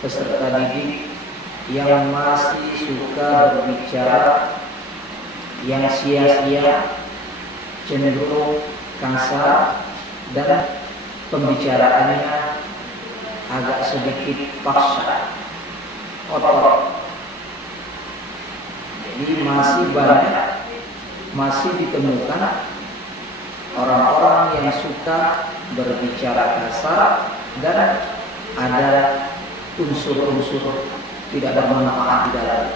peserta didik yang masih suka berbicara yang sia-sia, cenderung kasar, dan pembicaraannya agak sedikit paksa, kotor. Jadi masih ditemukan orang-orang yang suka berbicara kasar dan ada unsur-unsur tidak bermanfaat di dalam.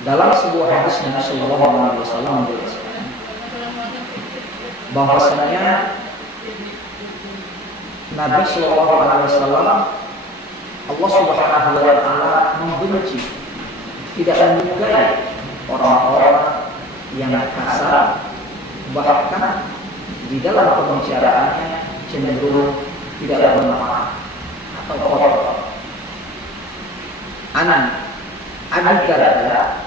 Dalam sebuah hadis Nabi Sallallahu Alaihi Wasallam menjelaskan bahwasanya Nabi Sallallahu Alaihi Wasallam, Allah Subhanahu Wa Taala membenci, tidak menyukai orang-orang yang kasar, bahkan di dalam pembicaraannya cenderung tidak bermanfaat atau kotor. Abi Darda,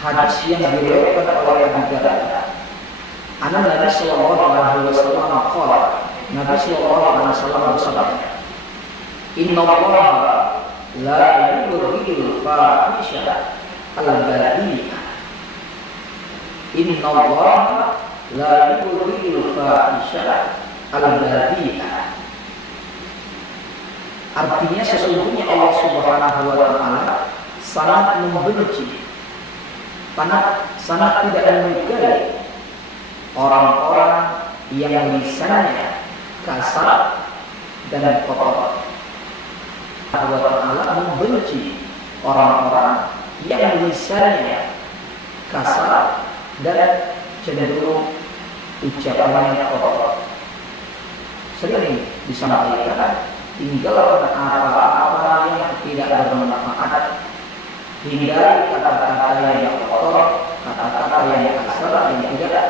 hadis yang diriwayatkan oleh Abi Darda, Nabi Sallallahu Alaihi Wasallam qala, Nabi Sallallahu Alaihi Wasallam bersabda, Inna Allah la yubghidul fahisha al-badhi'ah. Inna Allah la yubghidul fahisha al-badhi'ah. Artinya sesungguhnya Allah Subhanahu wa Ta'ala sangat membenci, sangat tidak menyukai orang-orang yang lisannya kasar dan kotor. Allah Ta'ala membenci orang-orang yang lisannya kasar dan cenderung ucapannya kotor. Sering disampaikan, tinggalkan apa-apa yang tidak bermanfaat, hindari kata-kata yang kotor, kata-kata yang kasar yang tidak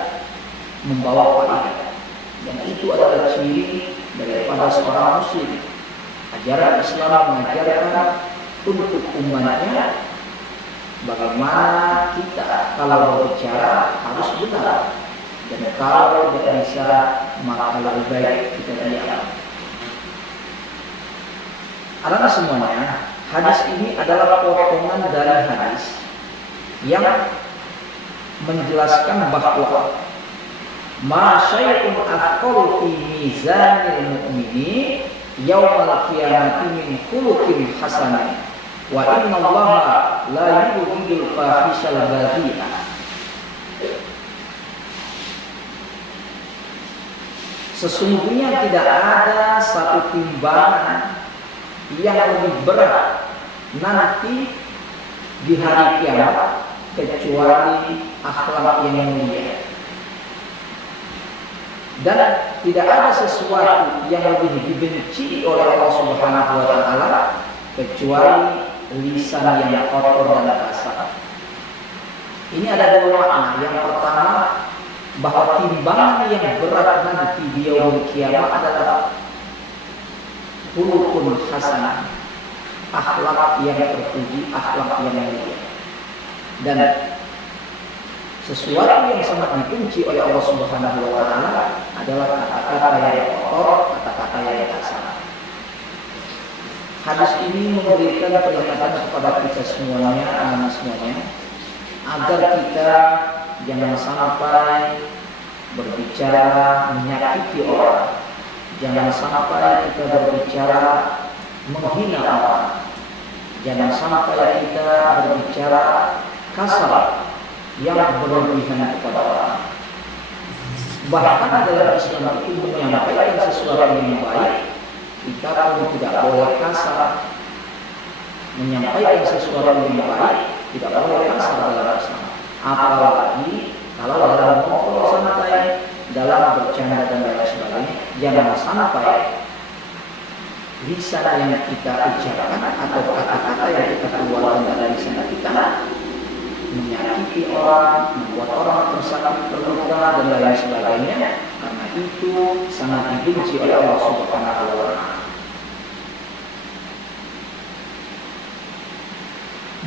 membawa faedah. Dan itu adalah ciri daripada seorang muslim. Ajaran Islam mengajarkan untuk umatnya bagaimana kita kalau berbicara harus benar, dan kalau tidak bisa maka lebih baik kita diam. Anak semuanya, hadis ini adalah potongan dari hadis yang menjelaskan bahwa ma syai'un athqalu fi mizanil mu'mini yaumal qiyamati min khuluqin hasanin wa inna Allaha la yubghidul fahishal badhi'ah. Sesungguhnya tidak ada satu timbangan yang lebih berat nanti di hari kiamat kecuali akhlak yang mulia, dan tidak ada sesuatu yang lebih dibenci oleh Allah Subhanahu wa Ta'ala kecuali lisan yang kotor dan kasar. Ini ada dua makna. Yang pertama, bahwa timbangan yang berat nanti di yaumul kiamat adalah khuluqun hasanah, akhlak yang terpuji, akhlak yang mulia. Dan sesuatu yang sangat dibenci oleh Allah Subhanahu wa Ta'ala adalah kata-kata yang kotor, kata-kata yang kasar. Hadis ini memberikan peringatan kepada kita semuanya, anak semuanya, agar kita jangan sampai berbicara menyakiti orang. Jangan sampai kita berbicara menghina orang. Jangan sampai kita berbicara kasar yang berlebihan kepada orang. Bahkan dalam Islam itu menyampaikan sesuatu yang baik, kita pun tidak boleh kasar. Menyampaikan sesuatu yang baik tidak boleh kasar dalam Islam. Apalagi kalau dalam ngobrol santai, dalam bercanda dan lain sebagainya, jangan sampai lisan yang kita ucapkan atau kata-kata yang kita keluarkan dari lisan kita menyakiti orang, membuat orang tersakit, terluka dan lain sebagainya, karena itu sangat dibenci oleh Allah Subhanahu wa Ta'ala.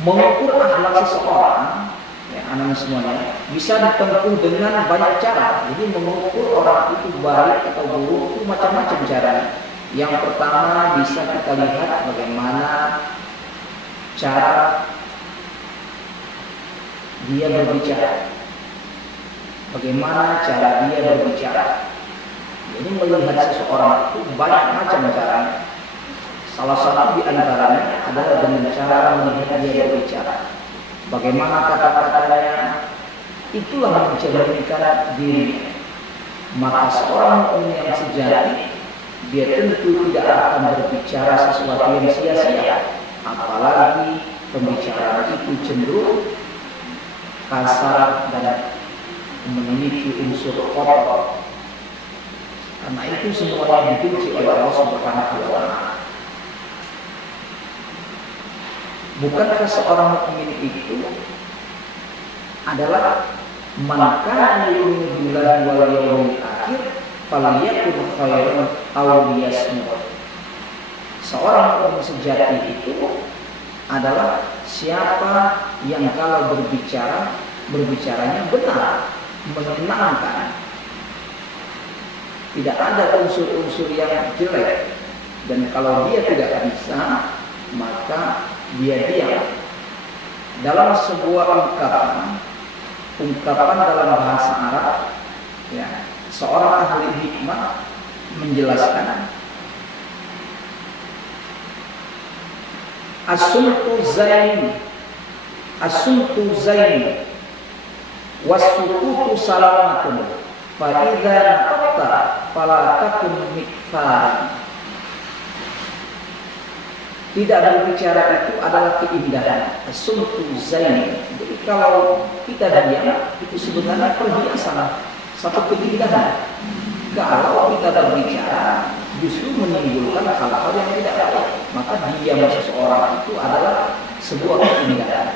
Mengukur akhlak seseorang, ya, anak semuanya, bisa ditempuh dengan banyak cara. Jadi mengukur orang itu baik atau buruk itu macam-macam caranya. Yang pertama bisa kita lihat bagaimana cara dia berbicara. Bagaimana cara dia berbicara. Jadi melihat seseorang itu banyak macam caranya. Salah satu di antaranya adalah dengan cara melihat dia berbicara. Bagaimana kata-katanya, itulah mencerminkan diri. Maka seorang mukmin yang sejati, dia tentu tidak akan berbicara sesuatu yang sia-sia, apalagi pembicaraan itu cenderung kasar dan memiliki unsur kotor. Karena itu semuanya dibenci oleh Allah Subhanahu wa Ta'ala. Bukankah seorang mukmin itu adalah man kana yu'minu billahi wal yawmil akhir falyakun khairan aw liyasmut. Seorang mukmin sejati itu adalah siapa yang kalau berbicaranya benar, menyenangkan, tidak ada unsur-unsur yang jelek, dan kalau dia tidak bisa maka dia diam. Dalam sebuah ungkapan dalam bahasa Arab, ya, seorang ahli hikmah menjelaskan as-sumtu zain was-sukutu salamatun fa idza naqta fala takun mikfar. Tidak berbicara itu adalah keindahan. As-sumtu zain. Jadi kalau kita diam itu sebenarnya perhiasan, satu keindahan. Kalau kita berbicara justru menimbulkan hal-hal yang tidak baik, maka diam seseorang itu adalah sebuah keindahan.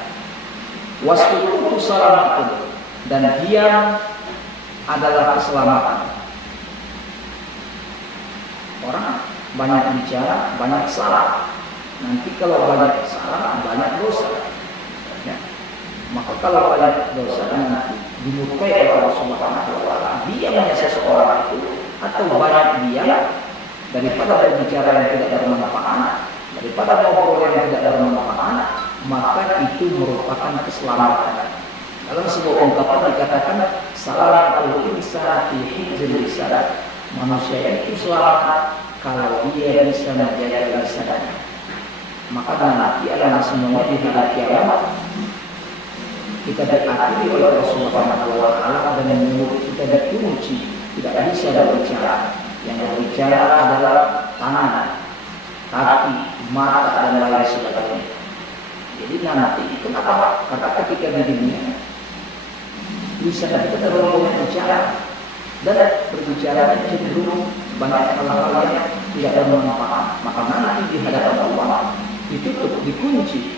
Wasfutu salamatun, dan diam adalah keselamatan. Orang banyak bicara, banyak salah. Nanti kalau banyak salah, banyak dosa. Ya. Maka kalau banyak dosa, nanti dimurkai oleh Allah Subhanahu wa Ta'ala. Diamnya seseorang itu atau banyak diam daripada berbicara yang tidak bermanfaat, daripada ngobrol yang tidak bermanfaat, maka itu merupakan keselamatan. Dalam sebuah ungkapan dikatakan salamatul insan fi hifdzil lisan. Manusia itu selamat kalau dia bisa menjaga lisannya. Maka nanti adalah semuanya di hari kiamat kita diakhiri oleh Allah Subhanahu wa Ta'ala dan mulut kita dikunci, tidak bisa berbicara. Yang berbicara adalah tangan, kaki, mata dan lain sebagainya. Jadi nanti kenapa? Karena ketika di dunia bisa kita terlalu banyak bicara dan berbicara cenderung banyak hal-hal yang tidak bermanfaat. Maka nanti di hadapan Allah ditutup, dikunci.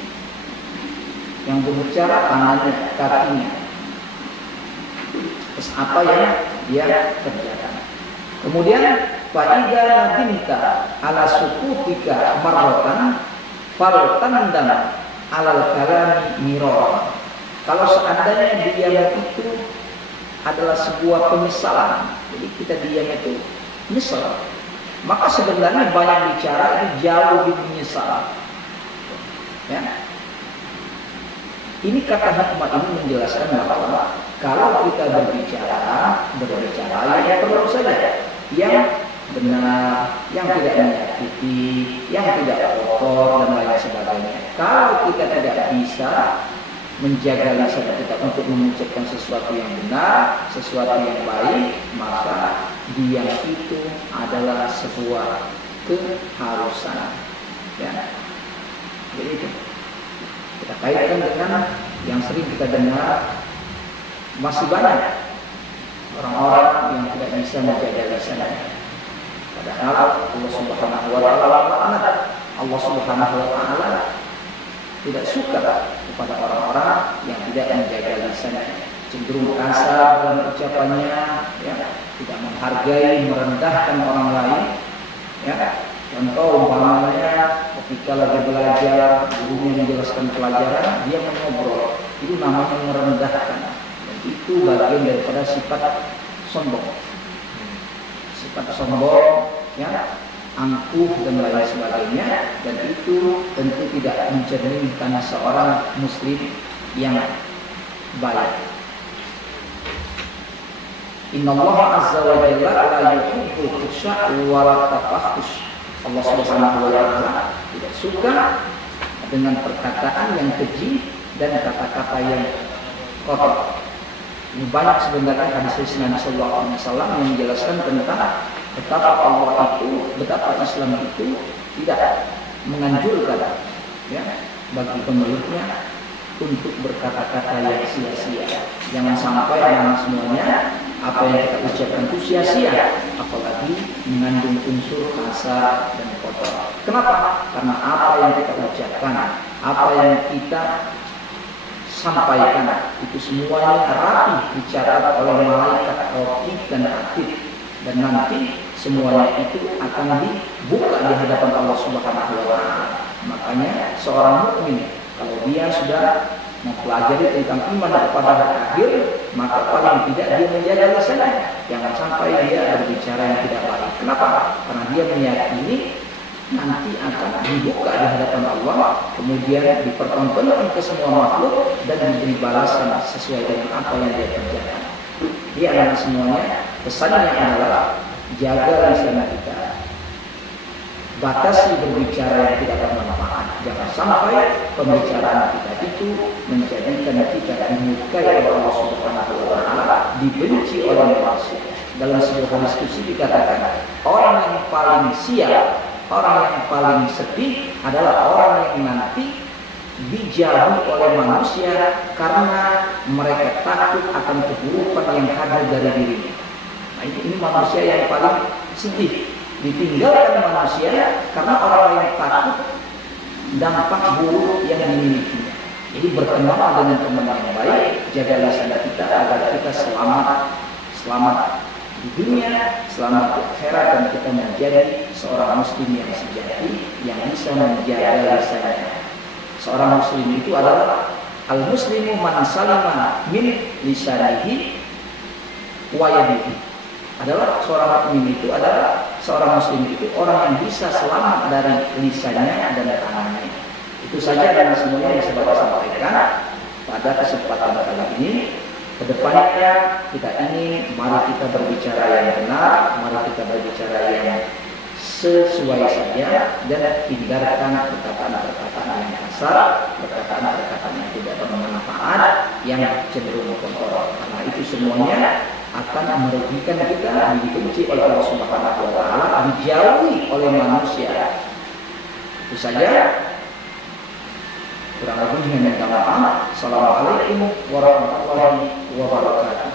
Yang berbicara tangannya, kakinya. Terus apa yang dia kerjakan? Kemudian fa'idza nadimta ala sukutika marratan fal tandam alal kalami miror. Kalau seandainya diam itu adalah sebuah penyesalan, jadi kita diam itu menyesal, maka sebenarnya banyak bicara itu jauh lebih menyesal. Ya. Ini kata hikmah ini menjelaskan bahwa kalau kita berbicara yang perlu saja, yang benar, yang tidak menyakiti, yang tidak kotor dan lain sebagainya. Kalau kita tidak bisa menjaga lisan kita untuk mengucapkan sesuatu yang benar, sesuatu yang baik, maka diam itu adalah sebuah keharusan. Ya. Jadi itu kita kaitkan dengan yang sering kita dengar, masih banyak orang-orang yang tidak bisa menjaga lisannya. Padahal Allah Subhanahu wa Ta'ala Allah Subhanahu wa Ta'ala tidak suka kepada orang-orang yang tidak menjaga lisannya, cenderung kasar dalam ucapannya, ya, tidak menghargai, merendahkan orang lain. Ya. Contoh umpamanya ketika lagi belajar, gurunya menjelaskan pelajaran, dia mengobrol, itu namanya merendahkan. Dan itu bagian daripada sifat sombong. Sifat sombong, ya, angkuh dan lain sebagainya, dan itu tentu tidak mencerminkan seorang muslim yang baik. Innallaha azza wa jalla la yuhibbul fuhsya wa la tafahush. Allah Subhanahu wa taala tidak suka dengan perkataan yang keji dan kata-kata yang kotor. Ini banyak sebenarnya hadis Nabi sallallahu alaihi wasallam yang menjelaskan tentang betapa Allah itu, betapa Islam itu tidak menganjurkan ya bagi pemeluknya untuk berkata-kata yang sia-sia. Jangan sampai anak semuanya apa yang kita ucapkan itu sia-sia, apalagi mengandung unsur kasar dan kotor. Kenapa? Karena apa yang kita ucapkan, apa yang kita sampaikan itu semuanya rapi dicatat oleh malaikat raqib dan atid, dan nanti semuanya itu akan dibuka di hadapan Allah Subhanahu wa taala. Makanya seorang mukmin kalau dia sudah mempelajari tentang iman kepada hari akhir, maka paling tidak dia menjaga lisannya, jangan sampai dia berbicara yang tidak baik. Kenapa? Karena dia meyakini nanti akan dibuka di hadapan Allah, kemudian dipertontonkan ke semua makhluk dan diberi balasan sesuai dengan apa yang dia kerjakan. Dia anak semuanya, pesannya adalah jaga lisan kita, batasi berbicara yang tidak bermanfaat. Jangan sampai pembicaraan kita itu menjadikan kita dimurkai oleh Allah Subhanahu wa taala, dibenci oleh manusia. Dalam sebuah hadis qudsi dikatakan, orang yang paling sial, orang yang paling sedih adalah orang yang nanti dijauhi oleh manusia karena mereka takut akan keburukan yang hadir dari dirinya. Nah, ini manusia yang paling sedih, ditinggalkan manusia karena orang yang takut dampak buruk yang dimilikinya. Jadi berteman dengan teman yang baik, jaga lisan kita agar kita selamat di dunia, selamat di akhirat, dan kita menjadi seorang muslim yang sejati yang bisa menjaga lisannya. Seorang muslim itu adalah al-muslimu man salima min lisanihi wa yadihi. Adalah seorang mukmin itu adalah seorang muslim itu orang yang bisa selamat dari lisannya dan tangannya. Itu saja dan semuanya yang bisa Bapak sampaikan pada kesempatan kali ini. Kedepannya kita ingin mari kita berbicara yang benar, mari kita berbicara yang sesuai saja, dan hindarkan perkataan-perkataan yang kasar, perkataan-perkataan yang tidak bermanfaat, yang cenderung kotor. Karena itu semuanya akan merugikan kita, dibenci oleh Allah Subhanahu wa taala, dijauhi oleh manusia. Itu saja. Kurang lebihnya minta maaf. Assalamualaikum warahmatullahi wabarakatuh.